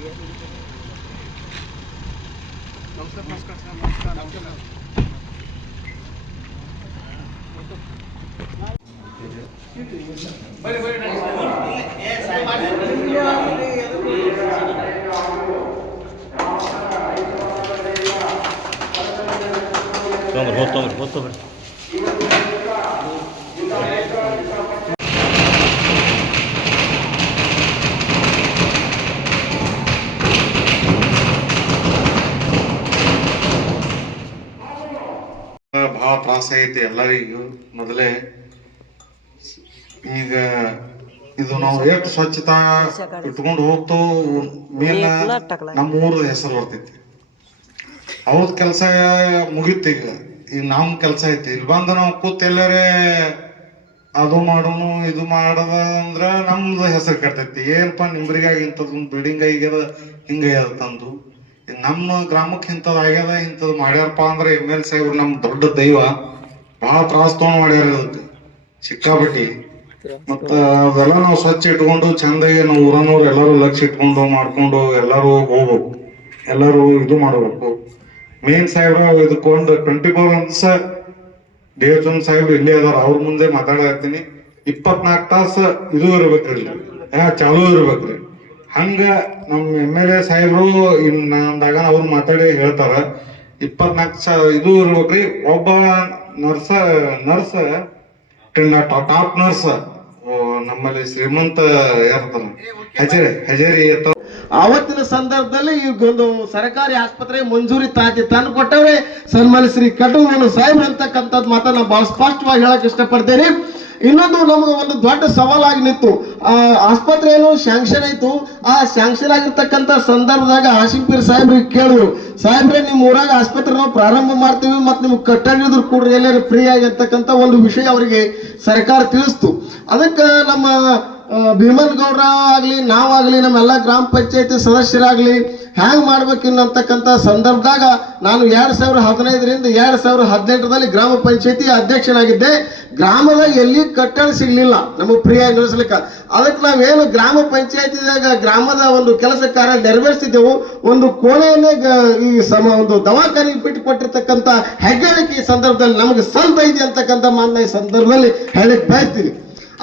नमस्कार नमस्कार सर नमस्कार नमस्कार बरे बरे ए साहेब तोमर हो तोमर हो तोमर ಭಾಳ ತ್ರಾಸ ಐತೆ ಎಲ್ಲರಿಗೂ ಮೊದಲೇ ಈಗ ಇದು ನಾವು ಎಷ್ಟು ಸ್ವಚ್ಛತಾ ಇಟ್ಕೊಂಡು ಹೋಗ್ತೋ ಮೇಲ ನಮ್ಮ ಊರ ಹೆಸರು ಬರ್ತೈತಿ. ಅವ್ರದ್ ಕೆಲಸ ಮುಗೀತು ಈಗ. ಈಗ ನಮ್ ಕೆಲಸ ಐತಿ. ಇಲ್ಲಿ ಬಂದು ನಾವು ಕೂತ್ ಎಲ್ಲರೇ ಅದು ಮಾಡೋನು ಇದು ಮಾಡದ ಅಂದ್ರ ನಮ್ದು ಹೆಸರು ಕೆಡ್ತೈತಿ. ಏನಪ್ಪ ನಿಮ್ರಿಗಾಗಿ ಇಂಥದ್ದು ಬಿಲ್ಡಿಂಗ್ ಆಗ್ಯದ ಹಿಂಗ ತಂದು? ನಮ್ಮ ಗ್ರಾಮಕ್ಕೆ ಇಂಥದ್ದು ಆಗ್ಯದ ಇಂಥದ್ದು ಮಾಡ್ಯಾರಪ್ಪ ಅಂದ್ರೆ ಎಂ ಎಲ್ ಸಾಹೇಬ್ರು ನಮ್ಮ ದೊಡ್ಡ ದೈವ. ಭಾಳ ತ್ರಾಸ ತಗೊಂಡ್ ಮಾಡ್ಯಾರ ಅದಕ್ಕೆ ಸಿಕ್ಕಾಪಟ್ಟಿ. ಮತ್ತ ಅವೆಲ್ಲ ನಾವು ಸ್ವಚ್ಛ ಇಟ್ಕೊಂಡು ಚಂದಾಗಿ ನಾವು ಊರನವ್ರು ಎಲ್ಲರೂ ಲಕ್ಷ ಇಟ್ಕೊಂಡು ಮಾಡ್ಕೊಂಡು ಎಲ್ಲರೂ ಹೋಗ್ಬೇಕು. ಎಲ್ಲರೂ ಇದು ಮಾಡಬೇಕು. ಮೇನ್ ಸಾಹೇಬ್ರು ಇದಕ್ಕೊಂದು twenty four hours D H M ಸಾಹೇಬ್ರು ಇಲ್ಲೇ ಅದಾರ. ಅವ್ರ ಮುಂದೆ ಮಾತಾಡತ್ತೀನಿ ಇಪ್ಪತ್ನಾಲ್ಕು ತಾಸು ಇದು ಇರ್ಬೇಕ್ರಿ ಯಾ, ಚಾಲು ಇರ್ಬೇಕ್ರಿ. ಹಂಗ ನಮ್ಮ ಎಂ ಎಲ್ ಎ ಸಾಹೇಬ್ರು ಇನ್ನಂದಾಗ ಅವ್ರು ಮಾತಾಡಿ ಹೇಳ್ತಾರ. ಇಪ್ಪತ್ನಾಲ್ಕು ಸ ಇದು ಇರ್ಬೇಕ್ರಿ ಒಬ್ಬ ನರ್ಸ ನರ್ಸ್ ಟಾಪ್ ನರ್ಸ್ ನಮ್ಮಲ್ಲಿ ಶ್ರೀಮಂತ ಯಾರ್ತಾರ ಹಜೇರಿ ಹಜೇರಿ ಅಂತ ಆವತ್ತಿನ ಸಂದರ್ಭದಲ್ಲಿ ಈ ಒಂದು ಸರ್ಕಾರಿ ಆಸ್ಪತ್ರೆ ಮಂಜೂರಿ ತಾತಿ ತಂದು ಕೊಟ್ಟವ್ರೆ. ಸನ್ಮಾನ ಶ್ರೀ ಕಟುಮನು ಸಾಹೇಬ್ ಅಂತಕ್ಕಂಥದ್ದು ಮಾತನ್ನ ಬಹಳ ಸ್ಪಷ್ಟವಾಗಿ ಹೇಳಕ್ ಇಷ್ಟಪಡ್ತೇನೆ. ಇನ್ನೊಂದು ನಮಗೆ ಒಂದು ದೊಡ್ಡ ಸವಾಲಾಗಿ ನಿಂತು. ಆಸ್ಪತ್ರೆ ಏನು ಶಾಂಕ್ಷನ್ ಆಯ್ತು. ಆ ಶಾಂಕ್ಷನ್ ಆಗಿರ್ತಕ್ಕಂಥ ಸಂದರ್ಭದಾಗ ಆಸಿಫೀರ್ ಸಾಹೇಬ್ರಿಗೆ ಕೇಳಿದ್ರು, ಸಾಹೇಬ್ರೆ, ನಿಮ್ಮ ಊರಾಗ ಆಸ್ಪತ್ರೆ ನಾವು ಪ್ರಾರಂಭ ಮಾಡ್ತೀವಿ ಮತ್ತೆ ನಿಮ್ಗೆ ಕಟ್ಟಡ ಕೂಡ ಎಲ್ಲರೂ ಫ್ರೀ ಆಗಿರ್ತಕ್ಕಂಥ ಒಂದು ವಿಷಯ ಅವರಿಗೆ ಸರ್ಕಾರ ತಿಳಿಸ್ತು. ಅದಕ್ಕೆ ನಮ್ಮ ಭೀಮನ್ ಗೌಡ್ರ ಆಗ್ಲಿ, ನಾವಾಗ್ಲಿ, ನಮ್ಮೆಲ್ಲ ಗ್ರಾಮ ಪಂಚಾಯತಿ ಸದಸ್ಯರಾಗ್ಲಿ ಹ್ಯಾಂಗ್ ಮಾಡ್ಬೇಕು ಅನ್ನತಕ್ಕಂಥ ಸಂದರ್ಭದಾಗ ನಾನು ಎರಡ್ ಸಾವಿರ ಹದಿನೈದರಿಂದ ಎರಡ್ ಸಾವಿರ ಹದಿನೆಂಟರಲ್ಲಿ ಗ್ರಾಮ ಪಂಚಾಯತಿ ಅಧ್ಯಕ್ಷನಾಗಿದ್ದೆ. ಗ್ರಾಮದಾಗ ಎಲ್ಲಿ ಕಟ್ಟಡ ಸಿಗ್ಲಿಲ್ಲ, ನಮ್ಮ ಪ್ರಿಯ ನಡೆಸ್ಲಿಕ್ಕೆ ಅದಕ್ಕೆ ನಾವೇನು ಗ್ರಾಮ ಪಂಚಾಯತಿದಾಗ ಗ್ರಾಮದ ಒಂದು ಕೆಲಸ ಕಾರ್ಯ ನೆರವೇರಿಸಿದ್ದೆವು. ಒಂದು ಕೋಣೆಯನ್ನೇ ಈ ಸಮ, ಒಂದು ದವಾಖಾನೆಗೆ ಬಿಟ್ಟು ಕೊಟ್ಟಿರ್ತಕ್ಕಂಥ ಹೆಗ್ಗಳಿಕೆ ಈ ಸಂದರ್ಭದಲ್ಲಿ ನಮಗೆ ಸ್ವಲ್ಪ ಇದೆ ಅಂತಕ್ಕಂಥ ಮಾತನ್ನ ಈ ಸಂದರ್ಭದಲ್ಲಿ ಹೇಳಕ್ಕೆ ಬಯಸ್ತೀನಿ.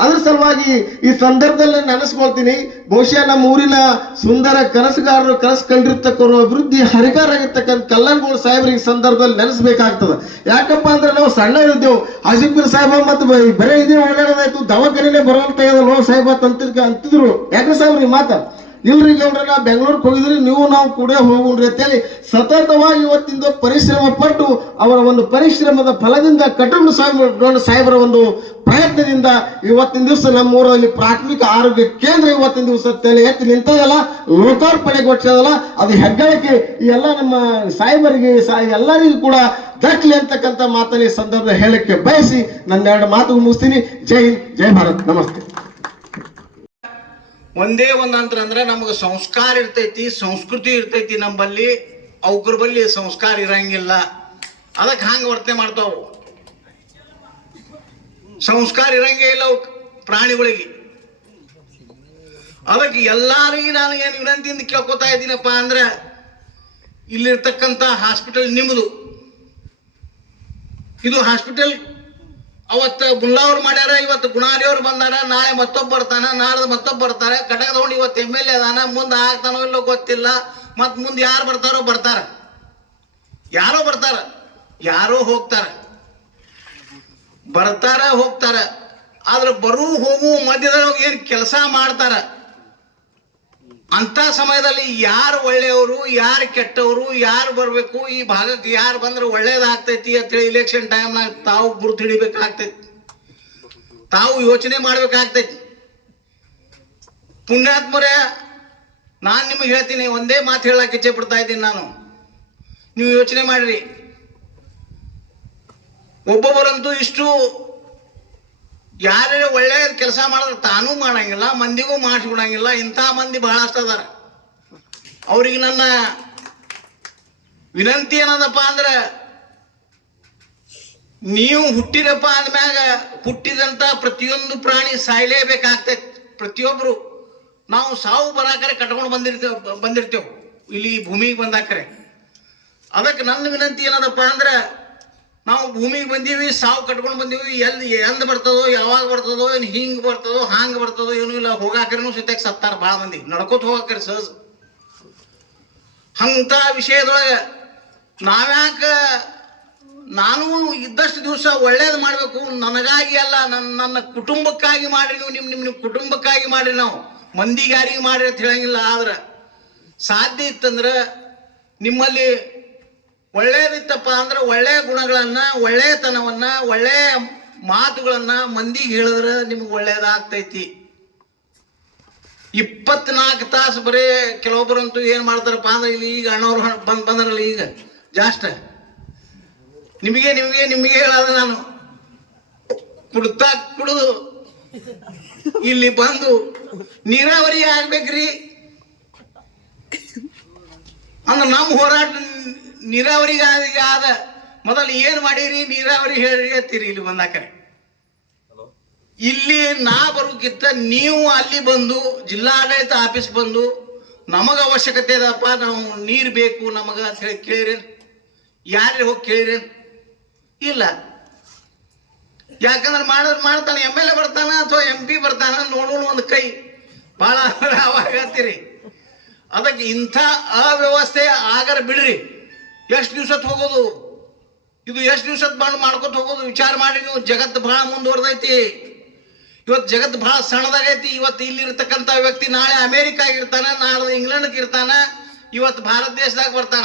ಅದ್ರ ಸಲುವಾಗಿ ಈ ಸಂದರ್ಭದಲ್ಲಿ ನೆನೆಸ್ಕೊಳ್ತೀನಿ. ಬಹುಶಃ ನಮ್ಮ ಊರಿನ ಸುಂದರ ಕನಸುಗಾರರು, ಕನಸು ಕಂಡಿರ್ತಕ್ಕವರು ಅಭಿವೃದ್ಧಿ ಹರಿಕಾರ ಆಗಿರ್ತಕ್ಕಂಥ ಕಲ್ಲಂಗೋಳ ಸಾಹೇಬ್ರಿಗೆ ಸಂದರ್ಭದಲ್ಲಿ ನೆನೆಸ್ಬೇಕಾಗ್ತದೆ. ಯಾಕಪ್ಪ ಅಂದ್ರೆ ನಾವು ಸಣ್ಣ ಇದ್ದೇವು ಆಸಿಫೀರ್ ಸಾಹೇಬ ಮತ್ತು ಬರೆ ಇದೇ ಓಡಾಡೋದಾಯ್ತು ದವಾಖಾನೆ ಬರುವಂತ ಲೋ ಸಾಹೇಬ ಅಂತ ಅಂತಿದ್ ಅಂತಿದ್ರು. ಯಾಕೆ ಸಾಹೇಬ್ರಿ ಈ ಮಾತ? ಇಲ್ರಿ ಗೌಡ್ರ, ನಾ ಬೆಂಗಳೂರಿಗೆ ಹೋಗಿದ್ರಿ, ನೀವು ನಾವು ಕೂಡ ಹೋಗುಣ್ರಿ ಅಂತೇಳಿ ಸತತವಾಗಿ ಇವತ್ತಿಂದ ಪರಿಶ್ರಮ ಪಟ್ಟು ಅವರ ಒಂದು ಪರಿಶ್ರಮದ ಫಲದಿಂದ ಕಟುಂಬ ಸಾಹೇಬ್ ಸಾಹೇಬರ ಒಂದು ಪ್ರಯತ್ನದಿಂದ ಇವತ್ತಿನ ದಿವಸ ನಮ್ಮ ಊರಲ್ಲಿ ಪ್ರಾಥಮಿಕ ಆರೋಗ್ಯ ಕೇಂದ್ರ ಇವತ್ತಿನ ದಿವಸ ತಲೆ ಎತ್ತಿ ನಿಂತದಲ್ಲ ಲೋಕಾರ್ಪಣೆಗೊಳಿಸೋದಲ್ಲ ಅದು ಹೆಗ್ಗಳಿಕೆ ಎಲ್ಲ ನಮ್ಮ ಸಾಹೇಬರಿಗೆ ಎಲ್ಲರಿಗೂ ಕೂಡ ದಕ್ಕಲಿ ಅಂತಕ್ಕಂಥ ಮಾತನ್ನ ಸಂದರ್ಭ ಹೇಳಕ್ಕೆ ಬಯಸಿ ನನ್ನ ಎರಡು ಮಾತು ಮುಗಿಸ್ತೀನಿ. ಜೈ ಹಿಂದ್, ಜೈ ಭಾರತ್, ನಮಸ್ತೆ. ಒಂದೇ ಒಂದು ಅಂತರ ಅಂದ್ರೆ ನಮಗೆ ಸಂಸ್ಕಾರ ಇರ್ತೈತಿ, ಸಂಸ್ಕೃತಿ ಇರ್ತೈತಿ ನಮ್ಮಲ್ಲಿ. ಅವ್ರ ಬಲ್ಲಿ ಸಂಸ್ಕಾರ ಇರಂಗಿಲ್ಲ. ಅದಕ್ಕೆ ಹಂಗ ವರ್ತನೆ ಮಾಡ್ತಾವು. ಸಂಸ್ಕಾರ ಇರಂಗೇ ಇಲ್ಲ ಪ್ರಾಣಿಗಳಿಗೆ. ಅದಕ್ಕೆ ಎಲ್ಲಾರಿಗೆ ನಾನು ಏನು ವಿನಂತಿಯಿಂದ ಕೇಳ್ಕೊತಾ ಇದ್ದೀನಪ್ಪ ಅಂದ್ರೆ, ಇಲ್ಲಿರ್ತಕ್ಕಂಥ ಹಾಸ್ಪಿಟಲ್ ನಿಮ್ಮದು ಇದು ಹಾಸ್ಪಿಟಲ್ ಅವತ್ತು ಬುಲ್ಲಾವ್ರು ಮಾಡ್ಯಾರ, ಇವತ್ತು ಗುಣಾಲಿಯವ್ರು ಬಂದಾರ, ನಾಳೆ ಮತ್ತೊಬ್ಬ ಬರ್ತಾನ ನಾಳೆ ಮತ್ತೊಬ್ಬ ಬರ್ತಾರೆ ಕಟಕ ತಗೊಂಡು ಇವತ್ತು ಎಂ ಎಲ್ ಎ ಅದಾನ, ಮುಂದೆ ಆಗ್ತಾನೋ ಇಲ್ಲೋ ಗೊತ್ತಿಲ್ಲ, ಮತ್ತು ಮುಂದೆ ಯಾರು ಬರ್ತಾರೋ ಬರ್ತಾರ. ಯಾರೋ ಬರ್ತಾರ, ಯಾರೋ ಹೋಗ್ತಾರ. ಬರ್ತಾರ, ಹೋಗ್ತಾರ. ಆದ್ರೆ ಬರು, ಹೋಗು ಮಧ್ಯದಾಗ ಏನು ಕೆಲಸ ಮಾಡ್ತಾರ? ಅಂತ ಸಮಯದಲ್ಲಿ ಯಾರು ಒಳ್ಳೆಯವರು, ಯಾರು ಕೆಟ್ಟವರು, ಯಾರು ಬರಬೇಕು, ಈ ಭಾಗಕ್ಕೆ ಯಾರು ಬಂದ್ರೆ ಒಳ್ಳೇದಾಗ್ತೈತಿ ಅಂತೇಳಿ ಇಲೆಕ್ಷನ್ ಟೈಮ್ನಾಗ ತಾವು ಗುರುತು ಹಿಡಿಬೇಕಾಗ್ತೈತಿ. ತಾವು ಯೋಚನೆ ಮಾಡ್ಬೇಕಾಗ್ತೈತಿ. ಪುಣ್ಯಾತ್ಮರೇ, ನಾನು ನಿಮಗೆ ಹೇಳ್ತೀನಿ, ಒಂದೇ ಮಾತು ಹೇಳಕ್ಕೆ ಇಚ್ಛೆ ಪಡ್ತಾ ಇದ್ದೀನಿ ನಾನು. ನೀವು ಯೋಚನೆ ಮಾಡ್ರಿ. ಒಬ್ಬೊಬ್ಬರಂತೂ ಇಷ್ಟು ಯಾರೇ ಒಳ್ಳೆಯ ಕೆಲಸ ಮಾಡಿದ್ರೆ ತಾನೂ ಮಾಡಂಗಿಲ್ಲ, ಮಂದಿಗೂ ಮಾಡಿಸ್ಬಿಡಂಗಿಲ್ಲ ಇಂಥ ಮಂದಿ ಬಹಳಷ್ಟು ಅದಾರ. ಅವ್ರಿಗೆ ನನ್ನ ವಿನಂತಿ ಏನದಪ್ಪ ಅಂದ್ರೆ, ನೀವು ಹುಟ್ಟಿರಪ್ಪ ಅಂದಮ್ಯಾಗ ಹುಟ್ಟಿದಂಥ ಪ್ರತಿಯೊಂದು ಪ್ರಾಣಿ ಸಾಯ್ಲೇಬೇಕಾಗ್ತೈತೆ. ಪ್ರತಿಯೊಬ್ಬರು ನಾವು ಸಾವು ಬರಾಕರೆ ಕಟ್ಕೊಂಡು ಬಂದಿರ್ತೇವೆ ಬಂದಿರ್ತೇವೆ. ಇಲ್ಲಿ ಭೂಮಿಗೆ ಬಂದಾಕರೆ ಅದಕ್ಕೆ ನನ್ನ ವಿನಂತಿ ಏನದಪ್ಪ ಅಂದ್ರೆ ನಾವು ಭೂಮಿಗೆ ಬಂದೀವಿ, ಸಾವು ಕಟ್ಕೊಂಡು ಬಂದೀವಿ, ಎಲ್ಲಿ ಎಂದ್ ಬರ್ತದೋ, ಯಾವಾಗ ಬರ್ತದೋ, ಏನು ಹಿಂಗೆ ಬರ್ತದೋ ಹಾಂಗೆ ಬರ್ತದೋ, ಏನೂ ಇಲ್ಲ. ಹೋಗಾಕ್ರೂ ಸತ್ಯಕ್ಕೆ ಸತ್ತಾರ ಭಾಳ ಮಂದಿ. ನಡ್ಕೋತ ಹೋಗಾಕ್ರಿ ಸಹಜ ಅಂತ ವಿಷಯದೊಳಗೆ ನಾವ್ಯಾಕ ನಾನು ಇದ್ದಷ್ಟು ದಿವಸ ಒಳ್ಳೇದು ಮಾಡಬೇಕು. ನನಗಾಗಿ ಅಲ್ಲ ನನ್ನ ನನ್ನ ಕುಟುಂಬಕ್ಕಾಗಿ ಮಾಡ್ರಿ ನೀವು ನಿಮ್ಮ ನಿಮ್ಮ ನಿಮ್ಮ ಕುಟುಂಬಕ್ಕಾಗಿ ಮಾಡ್ರಿ ನಾವು. ಮಂದಿಗಾರಿಗೆ ಮಾಡ್ರಿ ಅಂತ ಹೇಳಂಗಿಲ್ಲ. ಆದ್ರೆ ಸಾಧ್ಯ ಇತ್ತಂದ್ರೆ ನಿಮ್ಮಲ್ಲಿ ಒಳ್ಳೇದಿತ್ತಪ್ಪ ಅಂದ್ರೆ ಒಳ್ಳೆಯ ಗುಣಗಳನ್ನ ಒಳ್ಳೆಯತನವನ್ನ ಒಳ್ಳೆಯ ಮಾತುಗಳನ್ನ ಮಂದಿಗೆ ಹೇಳಿದ್ರೆ ನಿಮ್ಗೆ ಒಳ್ಳೇದಾಗ್ತೈತಿ. ಇಪ್ಪತ್ನಾಲ್ಕು ತಾಸು ಬರೀ ಕೆಲವೊಬ್ಬರಂತೂ ಏನು ಮಾಡ್ತಾರಪ್ಪ ಅಂದ್ರೆ ಇಲ್ಲಿ ಈಗ ಅಣ್ಣವ್ರು ಬಂದು ಬಂದ್ರಲ್ಲ ಈಗ, ಜಾಸ್ತ. ನಿಮಗೆ ನಿಮಗೆ ನಿಮಗೆ ಹೇಳೋದು ನಾನು. ಕುಡ್ತಾ ಕುಡಿದು. ಇಲ್ಲಿ ಬಂದು ನೀರಾವರಿ ಆಗ್ಬೇಕ್ರಿ. ಅಂದ್ರೆ ನಮ್ಮ ಹೋರಾಟ ನೀರಾವರಿಗೆ ಆದ- ಮೊದಲು ಏನು ಮಾಡಿರಿ? ನೀರಾವರಿ ಹೇಳಿರಿ ಅಂತೀರಿ ಇಲ್ಲಿ ಬಂದಾಕರೆ ಇಲ್ಲಿ ನಾ ಬರೋಕ್ಕಿಂತ ನೀವು ಅಲ್ಲಿ ಬಂದು ಜಿಲ್ಲಾಡಳಿತ ಆಫೀಸ್ ಬಂದು ನಮಗೆ ಅವಶ್ಯಕತೆ ಅದಪ್ಪ ನಾವು ನೀರು ಬೇಕು ನಮಗ ಅಂತ ಹೇಳಿ ಕೇಳಿರೇನ್? ಯಾರೇ ಹೋಗಿ ಕೇಳಿರೇನ್? ಇಲ್ಲ. ಯಾಕಂದ್ರೆ ಮಾಡೋದು ಮಾಡ್ತಾನೆ ಎಂ ಎಲ್ ಎ ಬರ್ತಾನ ಅಥವಾ ಎಂ ಪಿ ಬರ್ತಾನ ನೋಡೋಣ ಒಂದು ಕೈ. ಭಾಳ ಅವಾಗ ಅದಕ್ಕೆ ಇಂಥ ಅವ್ಯವಸ್ಥೆ ಆಗರ ಬಿಡ್ರಿ. ಎಷ್ಟು ದಿವ್ಸಕ್ಕೆ ಹೋಗೋದು? ಇದು ಎಷ್ಟು ದಿವ್ಸದ ಬಂದು ಮಾಡ್ಕೊತ ಹೋಗೋದು? ವಿಚಾರ ಮಾಡಿ ನೀವು. ಜಗತ್ತು ಬಹಳ ಮುಂದುವರೆದೈತಿ. ಇವತ್ತು ಜಗತ್ತು ಬಹಳ ಸಣ್ಣದಾಗೈತಿ. ಇವತ್ತು ಇಲ್ಲಿರ್ತಕ್ಕಂಥ ವ್ಯಕ್ತಿ ನಾಳೆ ಅಮೇರಿಕಾಗ ಇರ್ತಾನ ನಾಳೆ ಇಂಗ್ಲೆಂಡ್ಗೆ ಇರ್ತಾನ ಇವತ್ತು ಭಾರತ ದೇಶದಾಗ ಬರ್ತಾನ.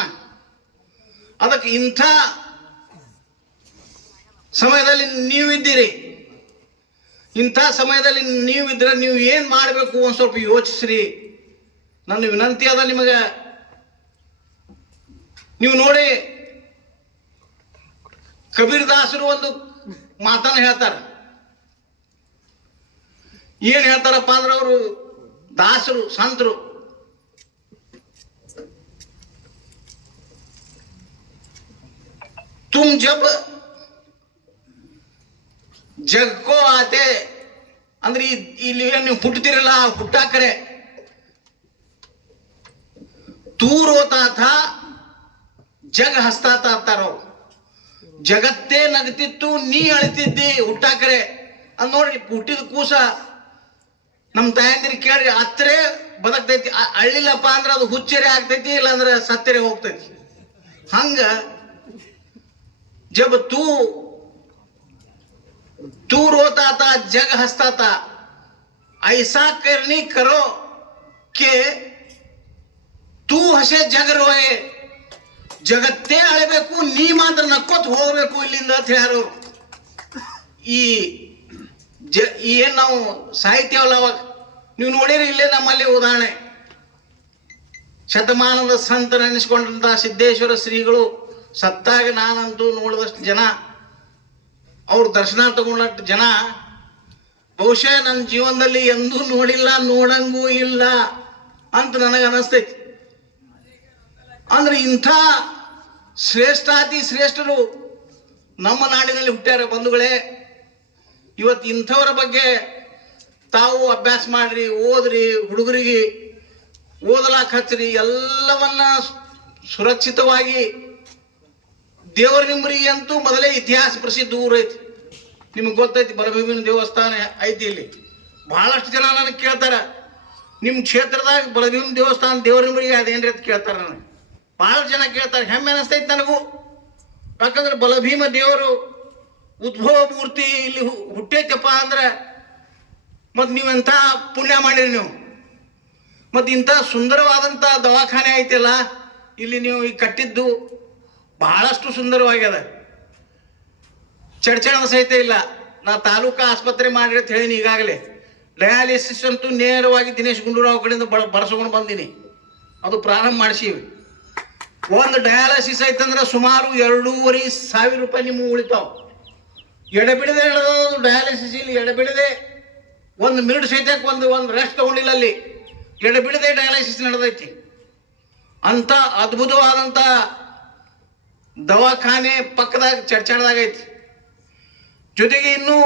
ಅದಕ್ಕೆ ಇಂಥ ಸಮಯದಲ್ಲಿ ನೀವಿದ್ದೀರಿ. ಇಂಥ ಸಮಯದಲ್ಲಿ ನೀವಿದ್ರೆ ನೀವು ಏನು ಮಾಡಬೇಕು? ಒಂದು ಸ್ವಲ್ಪ ಯೋಚಿಸ್ರಿ. ನನ್ನ ವಿನಂತಿ ಅದ ನಿಮಗೆ. ನೀವು ನೋಡಿ, ಕಬೀರ್ ದಾಸರು ಒಂದು ಮಾತನ್ನ ಹೇಳ್ತಾರೆ. ಏನ್ ಹೇಳ್ತಾರಪ್ಪ ಅಂದ್ರೆ ಅವರು ದಾಸರು, ಸಂತರು. ತುಮ್ ಜಬ್ ಜಗ್ಕೋ ಆತೆ. ಅಂದ್ರೆ ಇಲ್ಲಿ ಏನ್ ನೀವು ಹುಟ್ಟುತ್ತಿರಲ್ಲ ಹುಟ್ಟಾಕರೆ. ತೂರ್ ಹೋತಾ ಥಾ ಜಗ್ ಹಸ್ತಾತ ಅಂತಾರ ಅವ್ರು ಜಗತ್ತೇ ನಗ್ತಿತ್ತು ನೀ ಅಳ್ತಿದ್ದಿ ಹುಟ್ಟಾಕರೆ ಅಂದ್ ನೋಡ್ರಿ ಹುಟ್ಟಿದ ಕೂಸ ನಮ್ಮ ತಾಯಂದಿರಿ ಕೇಳ್ರಿ ಹತ್ತರೆ ಬದಕ್ತೈತಿ ಅ- ಅಳ್ಳಿಲ್ಲಪ್ಪ ಅಂದ್ರೆ ಅದು ಹುಚ್ಚರೆ ಆಗ್ತೈತಿ ಇಲ್ಲಾಂದ್ರೆ ಸತ್ತರೆ ಹೋಗ್ತೈತಿ ಹಂಗ ಜಬ್ ತೂ तू रोता था जग हंसता था ऐसा करनी करो कि तू ಹಸೆ ಜಗ ರೋಯೆ ಜಗತ್ತೇ ಅಳಬೇಕು, ನೀ ಮಾತ್ರ ನಕ್ಕೋತ್ ಹೋಗ್ಬೇಕು ಇಲ್ಲಿಂದ ಅಂತ ಹೇಳೋರು ಈ ಜ ಏನು ನಾವು ಸಾಹಿತ್ಯವಲ್ಲ ಅವಾಗ? ನೀವು ನೋಡಿರಿ ಇಲ್ಲೇ ನಮ್ಮಲ್ಲಿ ಉದಾಹರಣೆ. ಶತಮಾನದ ಸಂತರ ಎನಿಸ್ಕೊಂಡಂತ ಸಿದ್ದೇಶ್ವರ ಶ್ರೀಗಳು ಸತ್ತಾಗ ನಾನಂತೂ ನೋಡಿದಷ್ಟು ಜನ, ಅವ್ರ ದರ್ಶನ ತಗೊಂಡಷ್ಟು ಜನ, ಬಹುಶಃ ನನ್ನ ಜೀವನದಲ್ಲಿ ಎಂದೂ ನೋಡಿಲ್ಲ, ನೋಡಂಗೂ ಇಲ್ಲ ಅಂತ ನನಗೆ ಅನಿಸ್ತೈತಿ ಅಂದ್ರೆ ಇಂಥ ಶ್ರೇಷ್ಠಾತಿ ಶ್ರೇಷ್ಠರು ನಮ್ಮ ನಾಡಿನಲ್ಲಿ ಹುಟ್ಟ್ಯಾರ ಬಂಧುಗಳೇ, ಇವತ್ತು ಇಂಥವರ ಬಗ್ಗೆ ತಾವು ಅಭ್ಯಾಸ ಮಾಡ್ರಿ, ಓದ್ರಿ, ಹುಡುಗರಿಗೆ ಓದಲಾಕ ಹಚ್ಚಿರಿ, ಎಲ್ಲವನ್ನ ಸುರಕ್ಷಿತವಾಗಿ ದೇವರ ನಿಂಬ್ರಿ ಅಂತೂ ಮೊದಲೇ ಇತಿಹಾಸ ಪ್ರಸಿದ್ಧ ಊರೈತಿ ನಿಮ್ಗೆ ಗೊತ್ತೈತಿ ಬಲಭೀಮಿನ ದೇವಸ್ಥಾನ ಐತಿ ಇಲ್ಲಿ. ಬಹಳಷ್ಟು ಜನ ನನಗೆ ಕೇಳ್ತಾರೆ ನಿಮ್ಮ ಕ್ಷೇತ್ರದಾಗ ಬಲಭೀಮ ದೇವಸ್ಥಾನ ದೇವರ ನಿಂಬರಿಗೆ ಅದೇನ್ರಿ ಅಂತ ಕೇಳ್ತಾರೆ ನನಗೆ. ಭಾಳ ಜನ ಕೇಳ್ತಾರೆ, ಹೆಮ್ಮೆ ಅನಿಸ್ತೈತೆ ನನಗೂ. ಯಾಕಂದ್ರೆ ಬಲಭೀಮ ದೇವರು ಉದ್ಭವ ಮೂರ್ತಿ ಇಲ್ಲಿ ಹುಟ್ಟೈತಪ್ಪ ಅಂದ್ರೆ ಮತ್ತು ನೀವೆಂಥ ಪುಣ್ಯ ಮಾಡಿರಿ ನೀವು. ಮತ್ತು ಇಂಥ ಸುಂದರವಾದಂಥ ದವಾಖಾನೆ ಐತಿಲ್ಲ, ಇಲ್ಲಿ ನೀವು ಈ ಕಟ್ಟಿದ್ದು ಬಹಳಷ್ಟು ಸುಂದರವಾಗ್ಯದ. ಚಡ್ಚಣದ ಸಹಿತ ಇಲ್ಲ. ನಾ ತಾಲೂಕಾ ಆಸ್ಪತ್ರೆ ಮಾಡಿರಿ ಅಂತ ಹೇಳಿನಿ ಈಗಾಗಲೇ. ಡಯಾಲಿಸಿಸ್ ಅಂತೂ ನೇರವಾಗಿ ದಿನೇಶ್ ಗುಂಡೂರಾವ್ ಕಡೆಯಿಂದ ಬಳ ಬಳಸ್ಕೊಂಡು ಬಂದೀನಿ. ಅದು ಪ್ರಾರಂಭ ಮಾಡಿಸೀವಿ ಒಂದು ಡಯಾಲಿಸಿಸ್ ಆಯ್ತಂದ್ರೆ ಸುಮಾರು ಎರಡೂವರೆ ಸಾವಿರ ರೂಪಾಯಿ ನಿಮ್ಮ ಉಳಿತಾವ ಎಡಬಿಡದೆ ಹೇಳೋದು ಡಯಾಲಿಸಿಸ್ ಇಲ್ಲಿ ಎಡಬಿಡದೆ, ಒಂದು ಮಿನಿಟ್ ಸಹಿತಕ್ಕೆ ಒಂದು ಒಂದು ರೆಸ್ಟ್ ತಗೊಂಡಿಲ್ಲ ಅಲ್ಲಿ. ಎಡಬಿಡದೆ ಡಯಾಲಿಸಿಸ್ ನಡೆದೈತಿ. ಅಂತ ಅದ್ಭುತವಾದಂಥ ದವಾಖಾನೆ ಪಕ್ಕದಾಗ ಚಡ್ಚಾಣದಾಗ ಐತಿ ಜೊತೆಗೆ ಇನ್ನೂ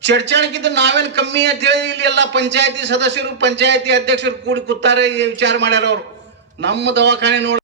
ಚರ್ಚಾಣಕ್ಕಿಂತ ನಾವೇನು ಕಮ್ಮಿ ಅಂತ ಹೇಳಿ ಇಲ್ಲಿ ಎಲ್ಲ ಪಂಚಾಯತಿ ಸದಸ್ಯರು, ಪಂಚಾಯತಿ ಅಧ್ಯಕ್ಷರು ಕೂಡಿ ಕೂತಾರೆ ವಿಚಾರ ಮಾಡ್ಯಾರ ಅವರು. ನಮ್ಮ ದವಾಖಾನೆ ನೋಡಿ